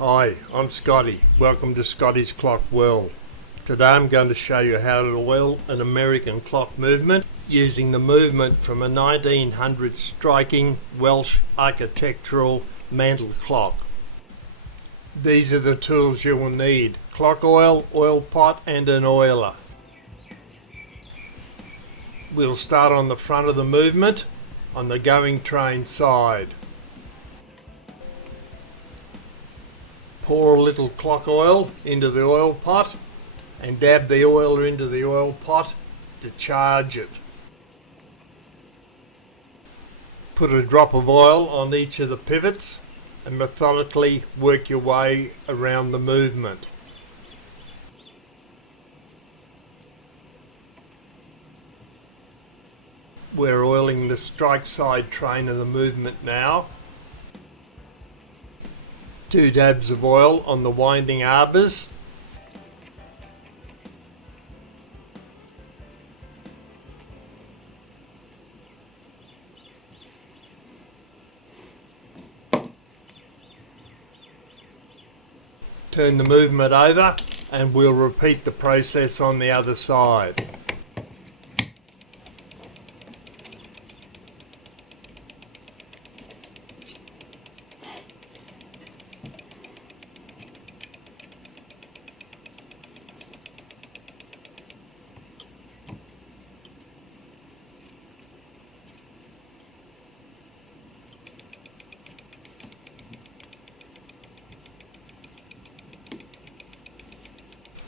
Hi, I'm Scotty. Welcome to Scotties Clock World. Today I'm going to show you how to oil an American clock movement using the movement from a 1900s striking Welch architectural mantel clock. These are the tools you will need: clock oil, oil pot and an oiler. We'll start on the front of the movement on the going train side. Pour a little clock oil into the oil pot and dab the oiler into the oil pot to charge it. Put a drop of oil on each of the pivots and methodically work your way around the movement. We're oiling the strike side train of the movement now. 2 dabs of oil on the winding arbors. Turn the movement over and we'll repeat the process on the other side.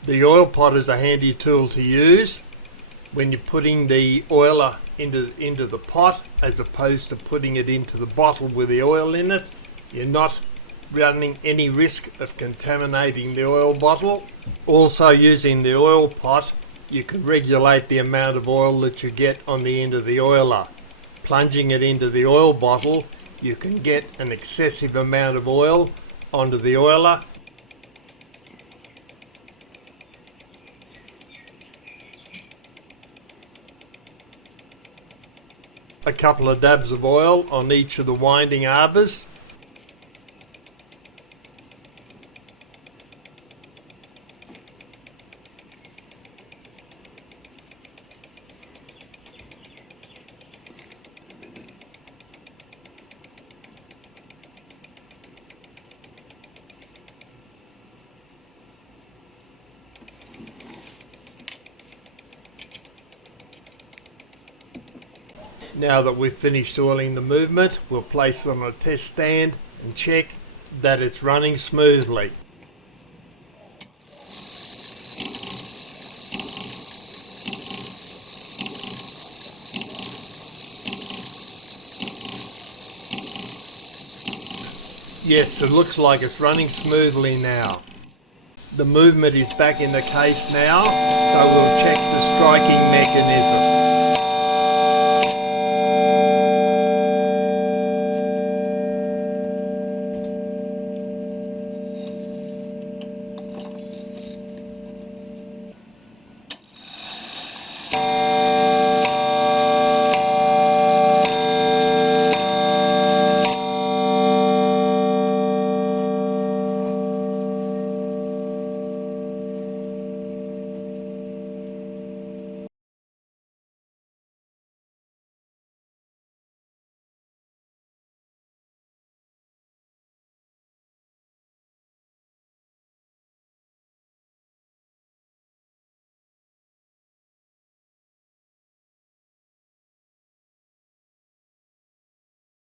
The oil pot is a handy tool to use when you're putting the oiler into the pot, as opposed to putting it into the bottle with the oil in it. You're not running any risk of contaminating the oil bottle. Also, using the oil pot, you can regulate the amount of oil that you get on the end of the oiler. Plunging it into the oil bottle, you can get an excessive amount of oil onto the oiler. A couple of dabs of oil on each of the winding arbors. Now that we've finished oiling the movement, we'll place it on a test stand and check that it's running smoothly. Yes, it looks like it's running smoothly now. The movement is back in the case now, so we'll check the striking mechanism.